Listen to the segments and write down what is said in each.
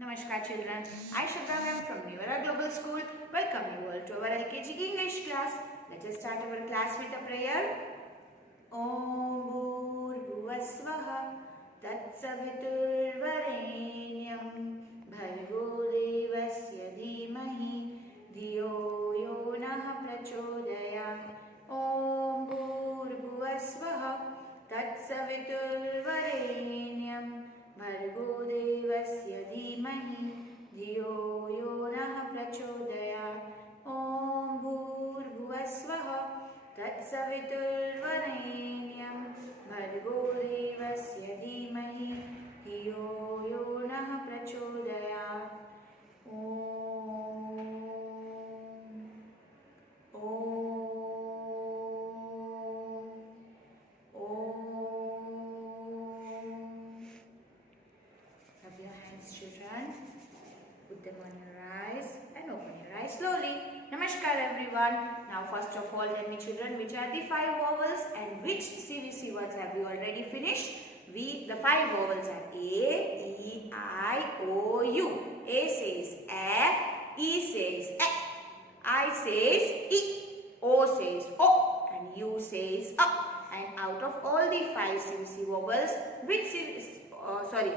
Namaskar children, I Shubham am from New Era Global School. Welcome you all to our LKG English class. Let us start our class with a prayer. Om Bhurvasvaha Tatsaviturvarenyam Bhargo Devasya Dhimahi Dhiyo Yo Nah Prachodayat. Om Bhurvasvaha Tatsaviturvarenyam Bhargo Devasya Dhimahi Dhiyo Yo Nah Prachodayat. Om Bhurvasvaha Tatsaviturvarenyam Bhargo Devasya Dhimahi Dhiyo Yo Nah Prachodayat. Children, put them on your eyes and open your eyes slowly. Namaskar everyone. Now first of all tell me children, which are the 5 vowels and which CVC words have you already finished? The 5 vowels are A, E, I, O, U. A says A, E says A, I says E, O says O, and U says A. And out of all the 5 CVC vowels,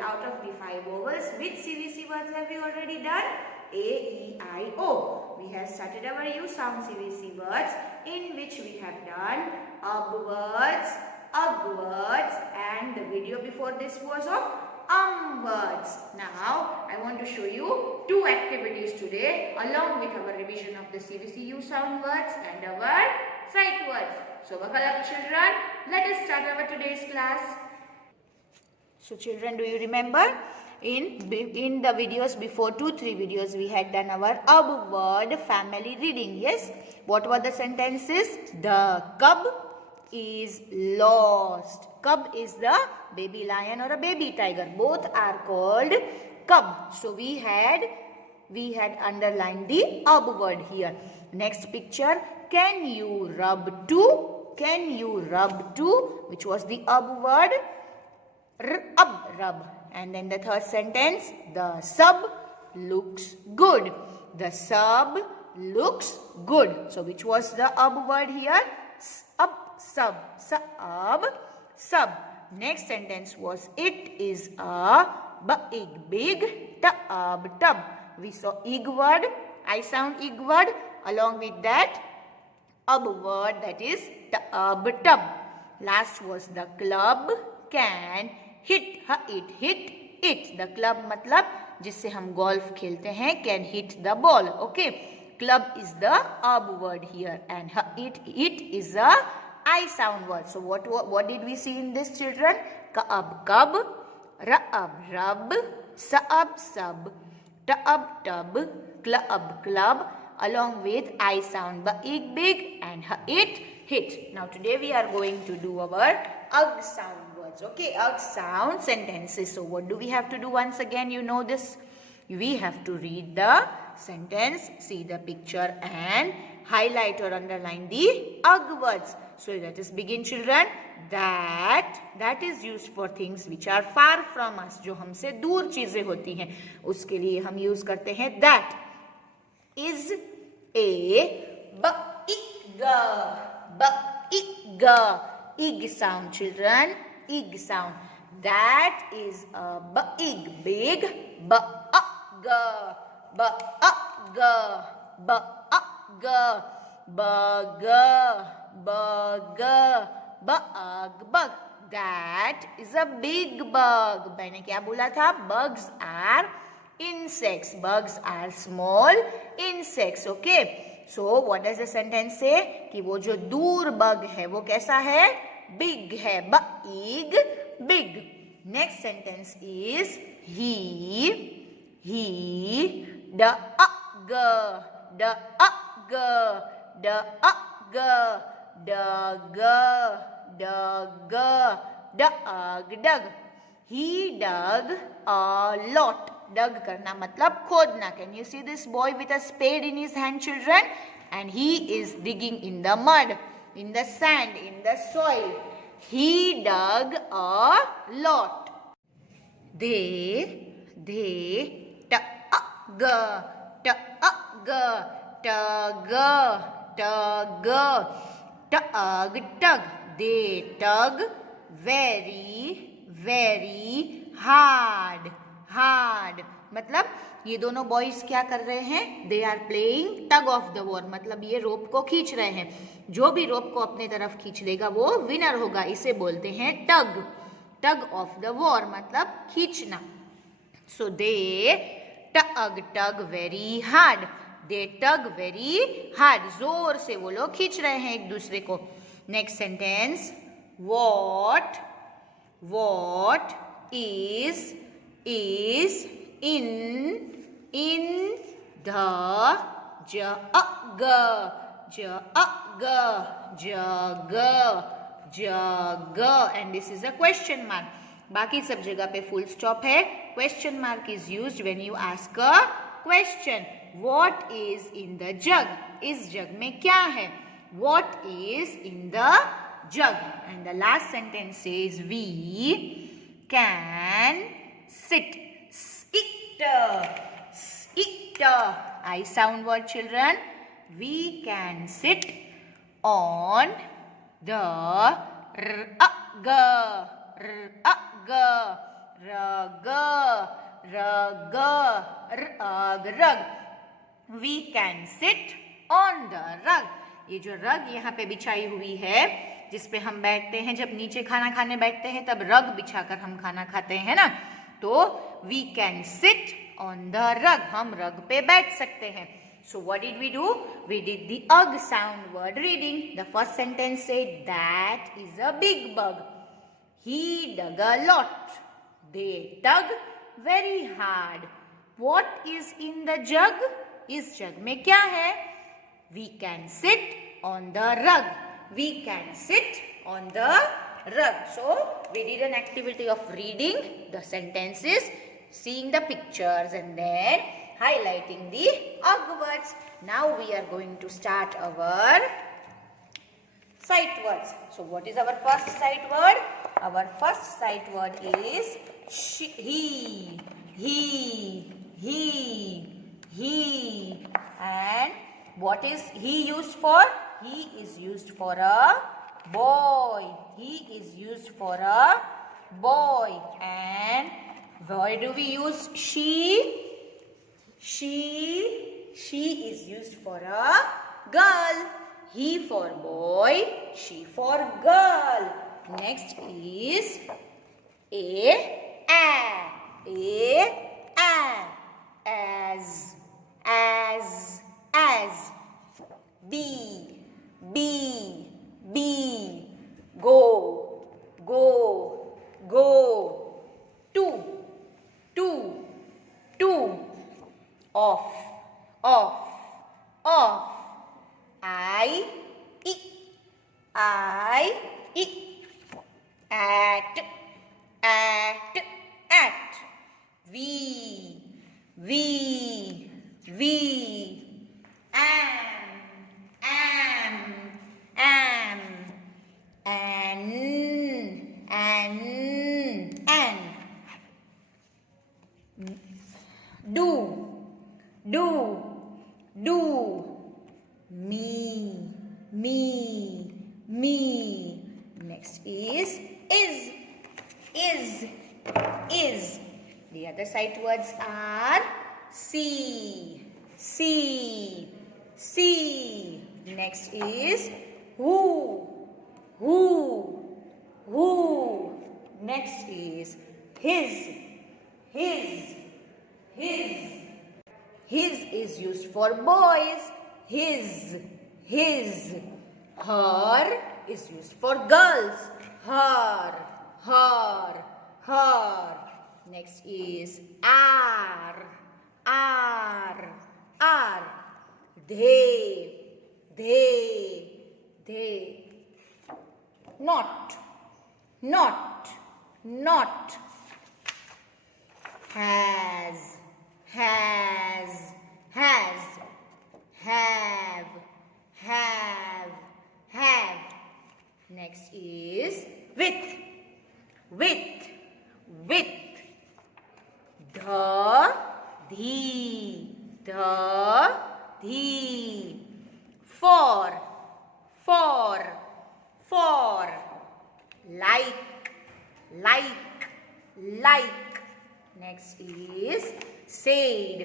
out of the 5 vowels, which CVC words have you already done? A, E, I, O. We have started our U sound CVC words, in which we have done UB words, UG words, and the video before this was of words. Now, I want to show you 2 activities today along with our revision of the CVC U sound words and our sight words. So, buckle up children. Let us start our today's class. So children, do you remember in the videos before 2-3 videos we had done our UB word family reading? Yes. What were the sentences? The cub is lost. Cub is the baby lion or a baby tiger. Both are called cub. So we had underlined the UB word here. Next picture. Can you rub to? Can you rub to? Which was the UB word? Rub. And then the third sentence, the sub looks good. The sub looks good. So which was the UB word here? Sub. Sub. Next sentence was it is a big tub. We saw ig word, I sound ig word, along with that UB word, that is tub. Last was the club can hit it. The club मतलब जिससे हम golf खेलते हैं can hit the ball. Okay. Club is the UB word here and it is a I sound word. So what did we see in this children? Ka'ab cub, ra'ab rub, sa'ab sub, ta'ab tub, club club, along with I sound big and it hit. Now today we are going to do our UG sound words. Okay, UG sound sentences. So what do we have to do once again? You know this. We have to read the sentence, see the picture and highlight or underline the UG words. So let us begin children. That is used for things which are far from us. जो हमसे दूर चीजें होती हैं उसके लिए हम use करते हैं that. Is a ig sound children, ig sound. That is a big bug. That is a big bug. मैंने क्या बोला था? Bugs are insects. Bugs are small insects. Okay. So what does the sentence say? कि वो जो दूर bug है वो कैसा है? Big है. Big. Next sentence is he dug he dug a lot. Dug करना मतलब खोदना. Can you see this boy with a spade in his hand children? And he is digging in the mud, in the sand, in the soil. He dug a lot. They Tug, tug. They tug very, very hard. मतलब ये दोनों boys क्या कर रहे हैं? They are playing tug of the war, मतलब ये रोप को खींच रहे हैं. जो भी रोप को अपने तरफ खींच लेगा वो विनर होगा. इसे बोलते हैं टग ऑफ द वॉर, मतलब खींचना. सो दे टग वेरी हार्ड. दे टग वेरी हार्ड. जोर से वो लोग खींच रहे हैं एक दूसरे को. Next sentence. What is in the jug, and this is a question mark. बाकी सब जगह पे फुल स्टॉप है. Question mark is used when you ask a question. What is in the jug? इस जग में क्या है? What is in the jug? And the last sentence says we can sit. I sound word, children. We can sit on the rug. We can sit on the rug. ये जो रग यहाँ पे बिछाई हुई है जिस पे हम बैठते हैं, जब नीचे खाना खाने बैठते हैं तब रग बिछाकर हम खाना खाते हैं ना, तो we can sit on the rug, हम रग पे बैठ सकते हैं. So what did we do? We did the ug sound word reading. The first sentence said that is a big bug. He dug a lot. They dug very hard. What is in the jug? इस जग में क्या है? We can sit on the rug. We can sit on the rug. So we did an activity of reading the sentences, seeing the pictures, and then highlighting the ug words. Now we are going to start our sight words. So what is our first sight word? Our first sight word is he. And what is he used for? He is used for a boy. He is used for a boy. And why do we use she? She is used for a girl. He for boy, she for girl. Next is a as b go to off I at we am and do me. Next is. The other sight words are see. Next is who. Next is his. His is used for boys. His. Her is used for girls. Her. Next is are. They. Not. Has. Have. Next is with. The, like, like, like. Next is said,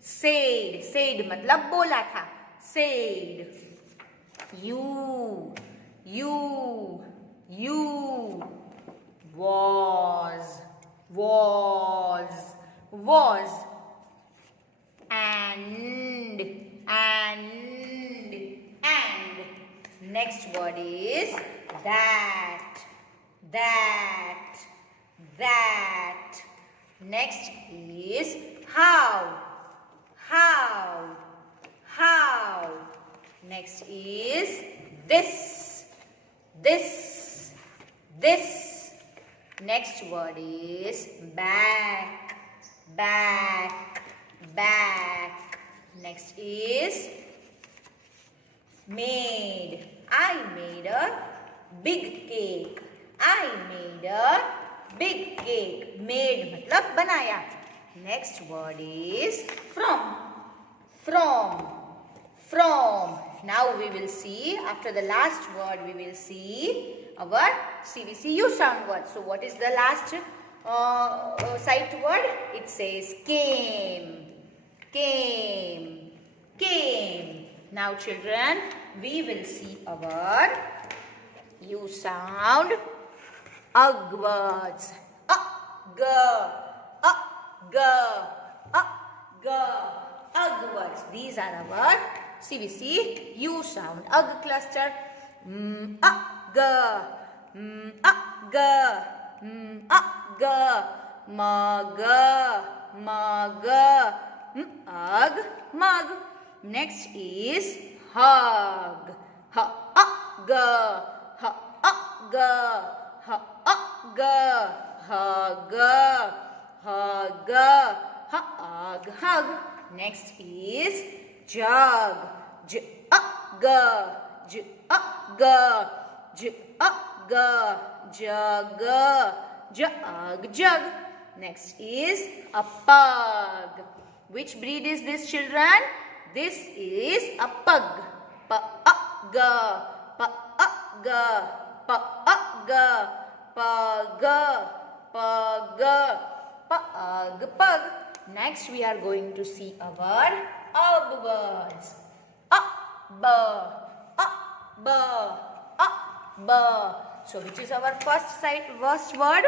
said, said मतलब बोला था, said. You, was, was. And. Next word is that. Next is how. Next is this. Next word is back. Next is made. I made a big cake. Made मतलब बनाया. Next word is from. Now we will see, after the last word we will see our CVCU sound word. So what is the last sight word? It says came. Now children, we will see our U sound ug words. Ug words. These are our CVC U sound. Ug cluster. Mug. Next is hug. Hug. Next is jug. Jug. Next is a pug. Which breed is this, children? This is a pug. Pug. Next we are going to see our ub words. So which is our first word?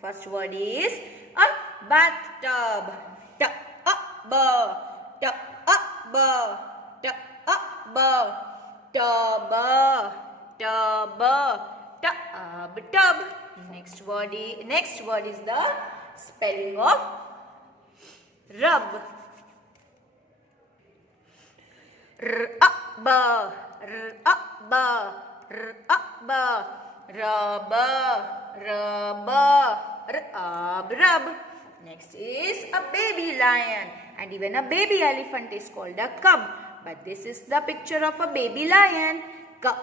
First word is a bathtub. Tub. Next word is the spelling of rub. Rub. Next is a baby lion, and even a baby elephant is called a cub. But this is the picture of a baby lion. Cub.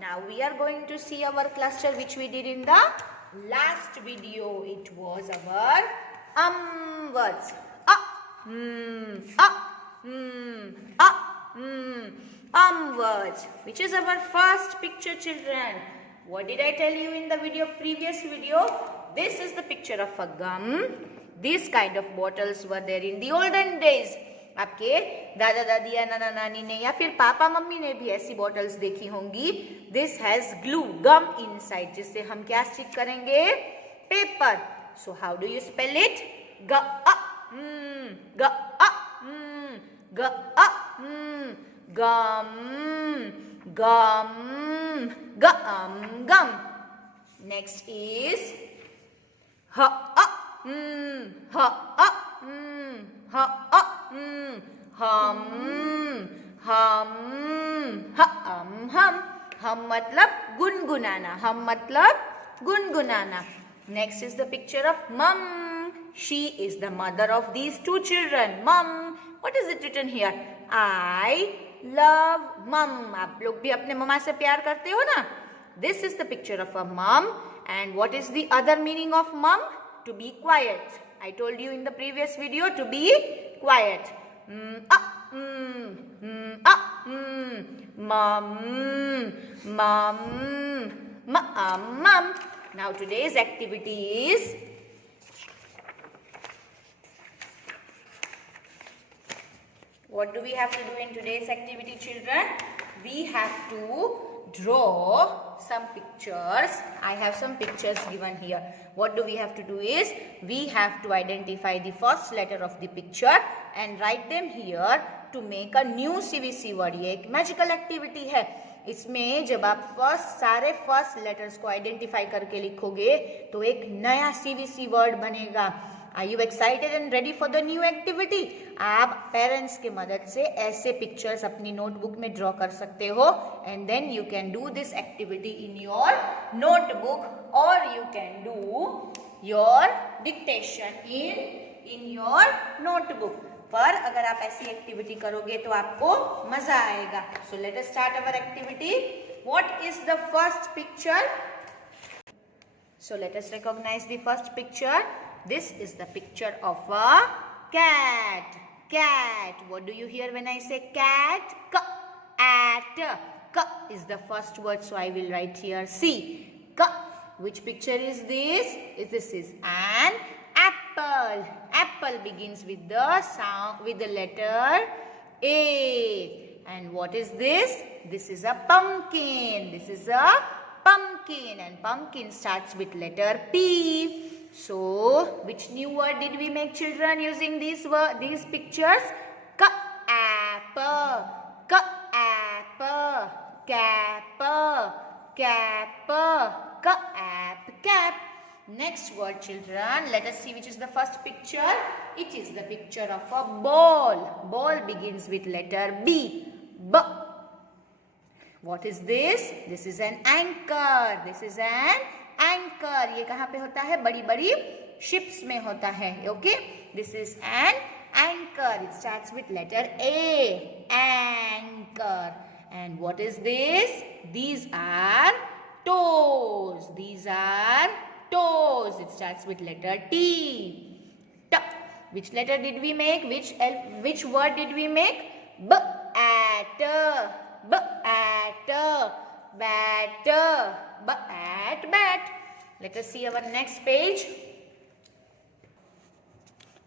Now we are going to see our cluster which we did in the last video. It was our words. Words. Which is our first picture, children? What did I tell you in the previous video? This is the picture of a gum. These kind of bottles were there in the olden days. आपके दादा दादी या नाना नानी ने या फिर papa mummy ने भी ऐसी बॉटल्स देखी होंगी. This has glue, gum inside, जिससे हम क्या स्टिक करेंगे? Paper. So how do you spell it? Gum. Next is hum. Hum मतलब गुनगुनाना. Next is the picture of mum. She is the mother of these two children. Mum. What is it written here? I love mum. आप लोग भी अपने मम्मा से प्यार करते हो ना? This is the picture of a mum. And what is the other meaning of mum? To be quiet. I told you in the previous video to be quiet. Mum, mum. Now today's activity is what do we have to do in today's activity, children? We have to draw some pictures. I have some pictures given here. What do we have to do is we have to identify the first letter of the picture and write them here to make a new CVC word. ये एक magical activity है. इसमें जब आप सारे first letters को identify करके लिखोगे तो एक नया CVC वर्ड बनेगा. Are you excited and ready for the new activity? आप पेरेंट्स के मदद से ऐसे पिक्चर्स अपनी नोटबुक में ड्रॉ कर सकते हो and then you can do this activity in your notebook or you can do your dictation in your notebook. पर अगर आप ऐसी एक्टिविटी करोगे तो आपको मजा आएगा. So let us start our activity. What is the first picture? So let us recognize the first picture. This is the picture of a cat. Cat. What do you hear when I say cat? Cat. K is the first word, so I will write here C. K. Which picture is this? This is an apple. Apple begins with the letter A. And what is this? This is a pumpkin. This is a pumpkin, and pumpkin starts with letter P. So, which new word did we make, children, using these pictures? Apple, apple, cap, cap. Next word, children. Let us see which is the first picture. It is the picture of a ball. Ball begins with letter B. B. What is this? This is an anchor. This is an anchor. ये कहाँ पे होता है? बड़ी बड़ी ships में होता है. Okay? This is an anchor. It starts with letter A. Anchor. And what is this? These are toes. These are toes. It starts with letter T. T. Which letter did we make? Which word did we make? B. At. B. At. Bat. B. At bat. Let us see our next page.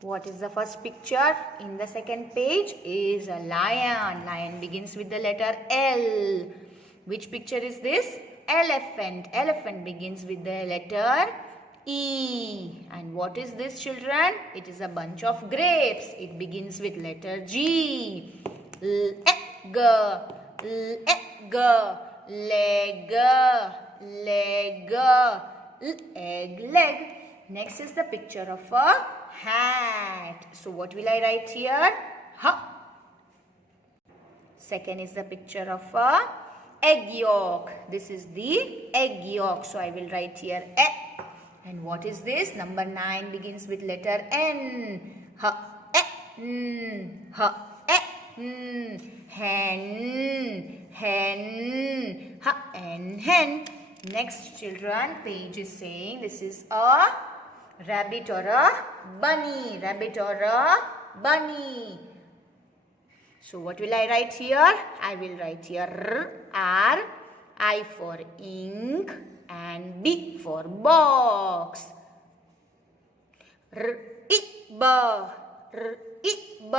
What is the first picture? In the second page is a lion. Lion begins with the letter L. Which picture is this? Elephant. Elephant begins with the letter E. And what is this, children? It is a bunch of grapes. It begins with letter G. Leg. Leg. Leg. Leg. Leg. Next is the picture of a hat. So what will I write here? Ha. Second is the picture of a egg yolk. This is the egg yolk. So I will write here E. And what is this? Number 9 begins with letter N. Ha. N. Ha. N. Hen. Hen. Ha. N. Hen. Next, children, page is saying this is a rabbit or a bunny. Rabbit or a bunny. So what will I write here? I will write here R, I for ink, and B for box. R, I, B, R, I, B,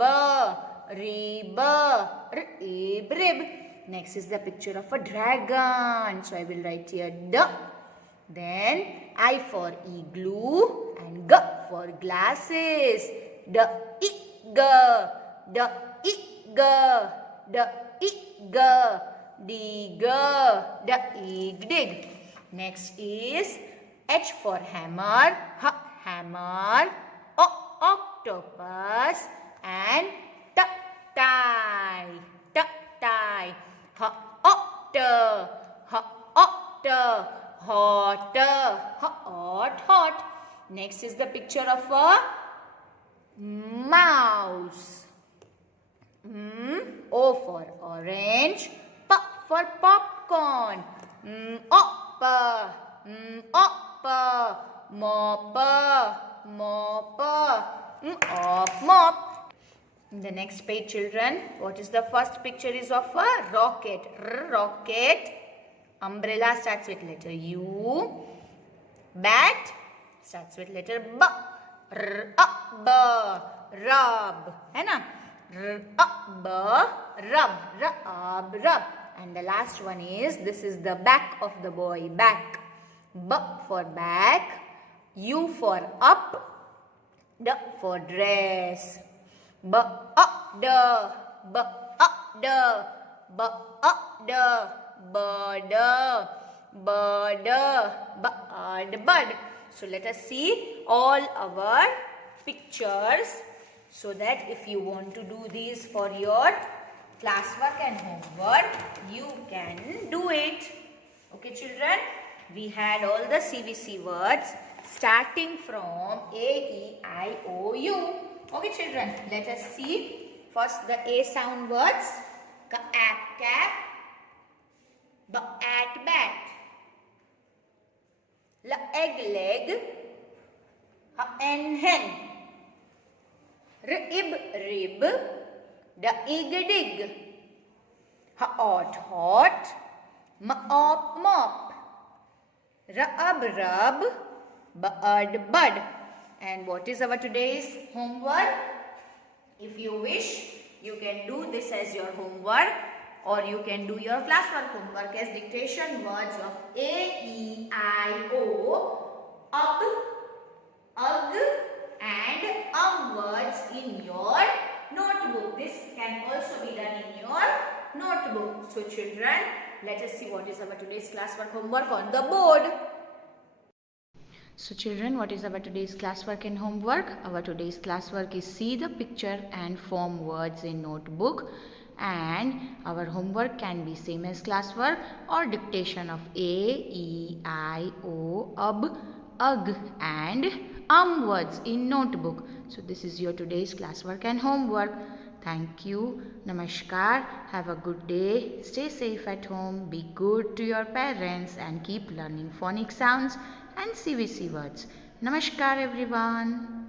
R, I, B, rib, rib. Next is the picture of a dragon. So I will write here D. Then I for igloo and G for glasses. D, I, G, D, I, G, D, I, G, dig, dig, dig. Next is H for hammer, H, hammer, O, octopus, and T, tie, T, tie. Hot, hot. Next is the picture of a mouse. O for orange, P for popcorn. Op, mop, mop, mop. In the next page, children, what is the first picture is of a rocket. Rocket. Umbrella starts with letter U. Bat starts with letter B. Rub. है ना? Rub. And the last one is, this is the back of the boy. Back. B for back. U for up. D for dress. Bird. So let us see all our pictures, so that if you want to do these for your classwork and homework, you can do it. Okay, children, we had all the CVC words starting from A, E, I, O, U. Okay, children, let us see first the A sound words. Cat, cap. At, bat. Egg, leg. Hen. Rib, rib. Ig, dig. Hot. Mop. Rub. Bud. And what is our today's homework? If you wish, you can do this as your homework, or you can do your classwork homework as dictation words of A, E, I, O, ug, and words in your notebook. This can also be done in your notebook. So children, let us see what is our today's classwork homework on the board. So children, what is our today's classwork and homework? Our today's classwork is see the picture and form words in notebook. And our homework can be same as classwork or dictation of A, E, I, O, ug and words in notebook. So this is your today's classwork and homework. Thank you. Namaskar. Have a good day. Stay safe at home. Be good to your parents and keep learning phonic sounds and CVC words. Namaskar everyone.